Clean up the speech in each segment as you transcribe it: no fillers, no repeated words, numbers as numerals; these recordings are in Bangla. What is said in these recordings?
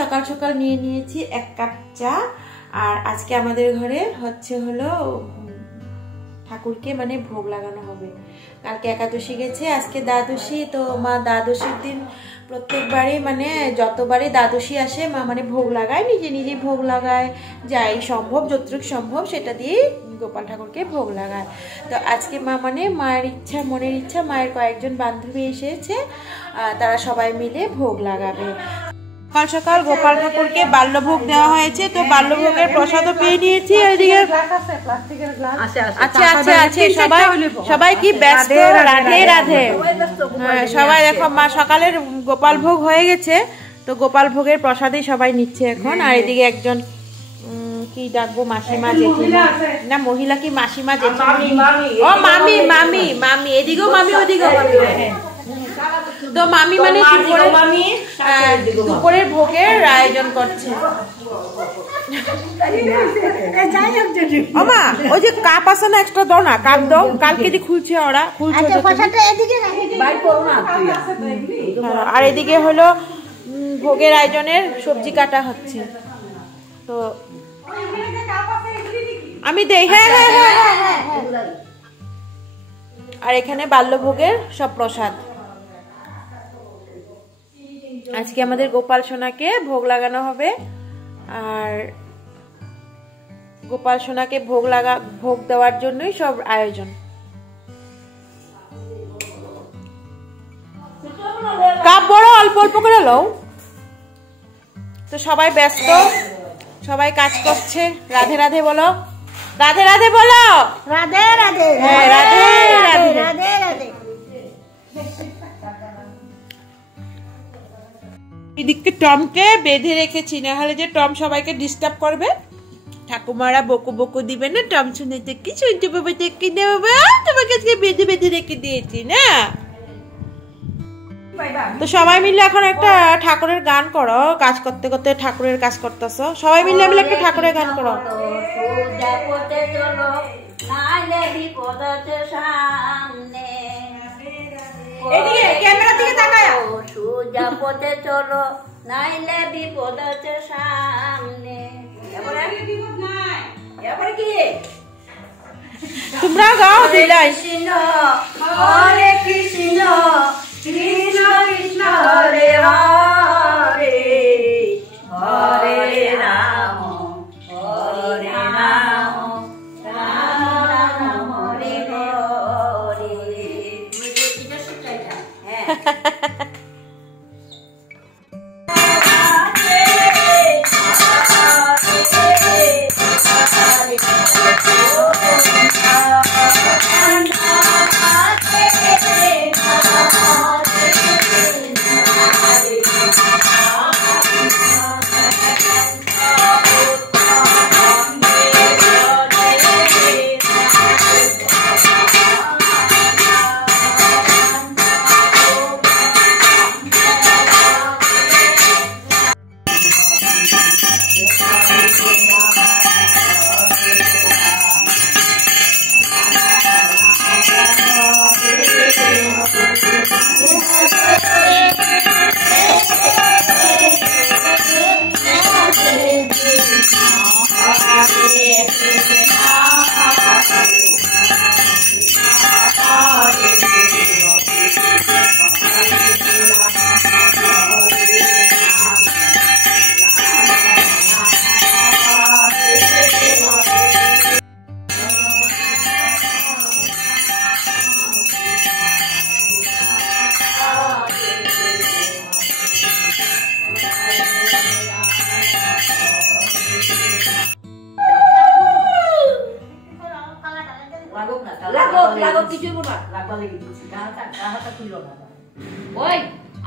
সকাল সকাল নিয়ে নিয়েছি 1 কাপ চা। আর আজকে আমাদের ঘরে হলো ঠাকুরকে মানে ভোগ লাগানো হবে। কালকে একাদশী গেছে, আজকে দ্বাদশী। তো মা দ্বাদশীর দিন প্রত্যেকবারই মানে যতবারই দ্বাদশী আসে মা মানে ভোগ লাগায়, নিজে নিজে ভোগ লাগায়, যাই সম্ভব যতটুকু সম্ভব সেটা দিয়ে গোপাল ঠাকুরকে ভোগ লাগায়। তো আজকে মা মানে মায়ের ইচ্ছা, মনের ইচ্ছা, মায়ের কয়েকজন বান্ধবী এসেছে, তারা সবাই মিলে ভোগ লাগাবে। সকাল সকাল গোপাল ঠাকুরকে বাল্যভোগ দেওয়া হয়েছে, তো বাল্যভোগের প্রসাদও পেয়ে নিয়েছি। ওইদিকে সবাই কি ব্যস্ত, রাধে রাধে। সবাই দেখো মা সকালের গোপাল ভোগ হয়ে গেছে, তো গোপাল ভোগের প্রসাদই সবাই নিচ্ছে এখন। আর এদিকে একজন কি ডাকবো, মাসিমা জেঠিমা না মহিলা কি মাসিমা জেঠিমা, ও মামি মামি মামি, এদিকেও মামি ওদিকেও মামি। তো মামি মানে দুপুরের ভোগের আয়োজন করছে। ওই যে কাপ আছে না, এক্সট্রা দাও না, কাপ দাও, কালকে যে খুলছে ওরা খুলছে। আর এদিকে হলো ভোগের আয়োজনের সবজি কাটা হচ্ছে। তো আমি দেই, হ্যাঁ হ্যাঁ হ্যাঁ। আর এখানে বাল্যভোগের সব প্রসাদ। আজকে আমাদের গোপাল সোনাকে ভোগ লাগানো হবে। আর গোপাল সোনাকে ভোগ দেওয়ার জন্যই সব আয়োজন। কাপ বড়, অল্প অল্প করে লও। তো সবাই ব্যস্ত, সবাই কাজ করছে। রাধে রাধে বলো, রাধে রাধে বলো, রাধে রাধে, হ্যাঁ রাধে রাধে রাধে রাধে। এদিকে টমকে বেঁধে রেখেছি, না হলে যে টম সবাইকে ডিস্টার্ব করবে। ঠাকুমারা বকু বকু দিবে না, টম শুনেতে কি শুনতে পাবে, দেখি না বাবা, তোমাকে আজকে বেঁধে বেঁধে রেখে দিয়েছি না। তো সবাই মিলে এখন একটা ঠাকুরের গান করো, কাজ করতে করতে ঠাকুরের কাজ করতেছ, সবাই মিলে মিলে একটা ঠাকুরের গান করো। সোজা পথে চলো, নাইলে বিপদ আছে সামনে। তোমরা গাও দিলাই। হরে কৃষ্ণ কৃষ্ণ কৃষ্ণ হরে হরে, হরে রাম হরে রাম, রাম রাম হরে হরে।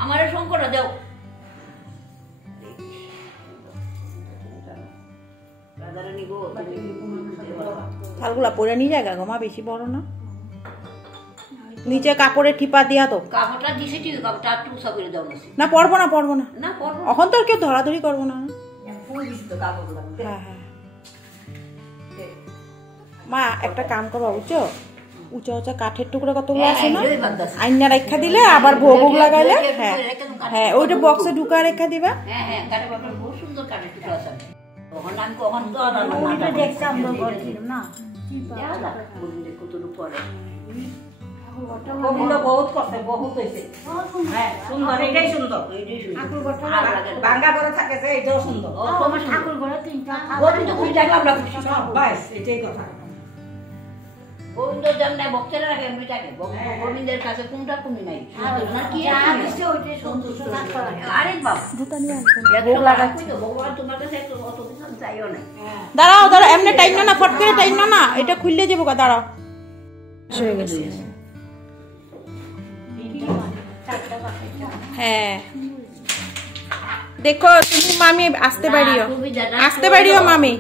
আমার শঙ্কর দেও থালগুলা পরে নিয়ে জায়গা গো মা, বেশি বড় না, নিচে কাপড়ে ঠিপা দিয়া তো। কাপড়টা দিছি, ঠিক কাপড়টা একটু উঁচা করে দাও না। পরবো না পরবো না, না পরবো এখন তো আর কেউ ধরাধরি করবো না। হ্যাঁ হ্যাঁ মা, একটা কাম করবা বুঝছো, উঁচা উঁচা কাঠের টুকরো কতগুলো আছে না, আইনা রেখা দিলে আবার ভোগ লাগাইলে। হ্যাঁ হ্যাঁ, ওইটা বক্সে ঢুকা রেখা দিবা। হ্যাঁ হ্যাঁ, কাঠের বাটার বহুত সুন্দর কাঠের টুকরো আছে। কখন আমি কখন তো দেখতাম না, কতটুকু পরে বহুত করছে, বহুত হয়েছে। হ্যাঁ সুন্দর, এটাই সুন্দর, ভাঙ্গা করে থাকে যে এটাও সুন্দর। ঠাকুর ঘরে তিনটা গোবিন্দ খুশি থাকলে আমরা খুশি, বাস এটাই কথা। গোবিন্দ যেমন ভক্তেরা রাখে এমনি থাকে, গোবিন্দের কাছে কোনটা কমি নাই। আরে বাবা ভগবান তোমার কাছে অত কিছু চাইও না। দাঁড়াও দাঁড়াও, এমনি টাইম না, ফট করে টাইম না, এটা খুললে যাবো। দাঁড়াও, হয়ে গেছে। হ্যাঁ দেখো তুমি মামি আসতে পারিও, আসতে পারিও মামি।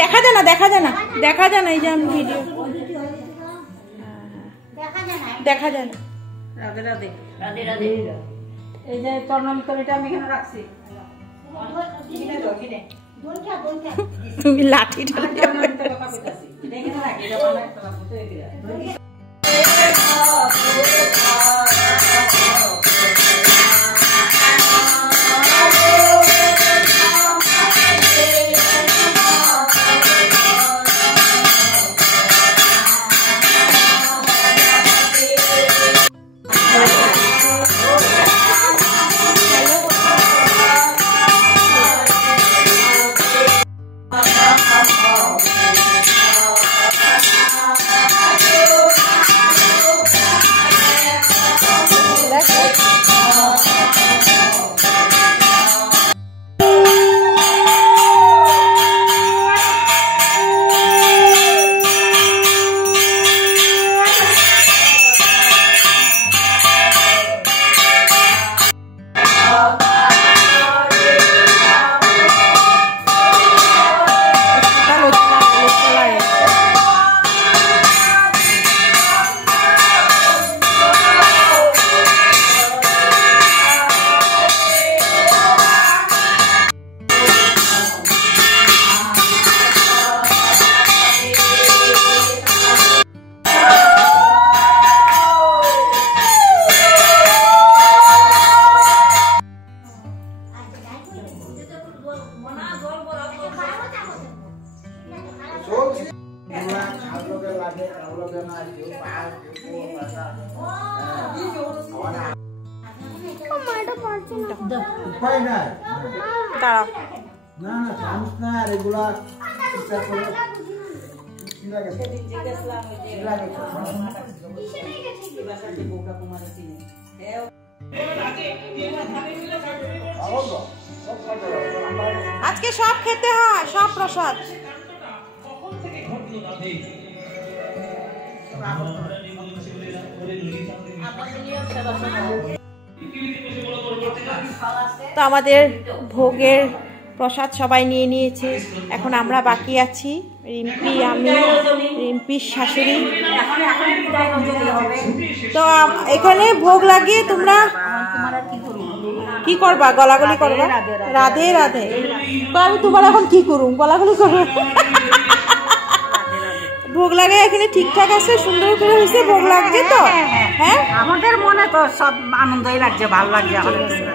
দেখা যায় না, দেখা যায় না, দেখা যায় না। এই যে আমি ভিডিও দেখা যায় না। রাধে রাধে রাধে রাধে। এই যে তর্ণামিতরিটা আমি এখানে রাখছি, তুমি লাঠি উপায় নাই। দাঁড়াও, না না চান্স না, আর এগুলা আজকে সব খেতে হয়, সব প্রসাদ। তো আমাদের ভোগের প্রসাদ সবাই নিয়ে নিয়েছে, এখন আমরা বাকি আছি, রিম্পি, আমি, রিম্পির শাশুড়ি। তো এখানে ভোগ লাগিয়ে তোমরা কি করবা? গলাগলি করবা? রাধে রাধে। তো আমি তোমার এখন কি করুম? গলাগলি করবো? ভোগ লাগে এখানে ঠিকঠাক আছে, সুন্দর করে হয়েছে, ভোগ লাগছে তো? হ্যাঁ, আমাদের মনে তো সব আনন্দই লাগছে, ভালো লাগছে।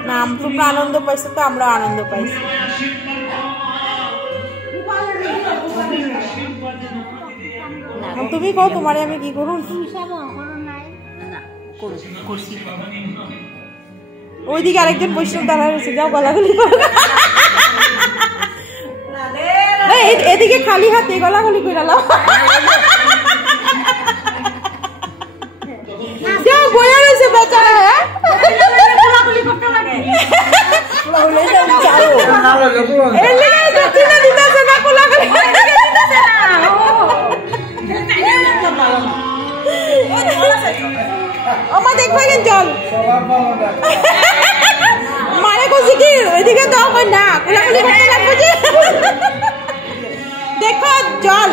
না, তোমরা আনন্দ পাইছো তো আমরা আনন্দ পাইছি। তুমি কও তোমারে আমি কি করুন? ওইদিকে আরেকজন বৈষ্ণব দাঁড়া রয়েছে, যাও গলাগলি করো। এদিকে খালি হাতে গলাগলি করে নাও, যাও বয়া রয়েছে বেচারা। আমার দেখবে জল মারে খুশি কি ওইদিকে দাও না, কোলাকুলি করতে লাগবে যে। দেখো জল,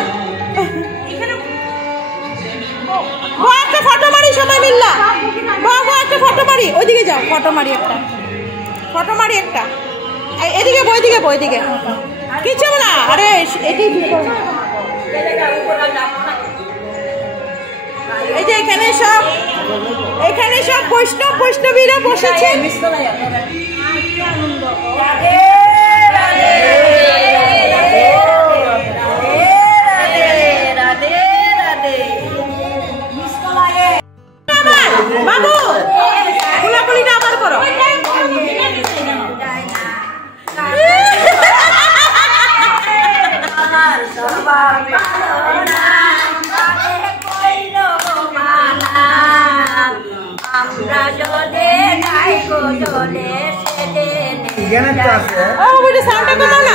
একটা ফটো মারি সবাই মিল্লা, একটা ফটো মারি, ওইদিকে যাও, ফটো মারি একটা, ফটো মারি একটা, এদিকে বইদিকে বইদিকে। কিছু না, আরে এটাই এই যে এখানে সব বৈষ্ণবীরা বসেছে। বাবু গোলাগুলিটা আবার করো। আমরা জলে যাই গো জলে সেদিন এখানে তো আছে। ও বড় সাউন্ডটা কমাও না।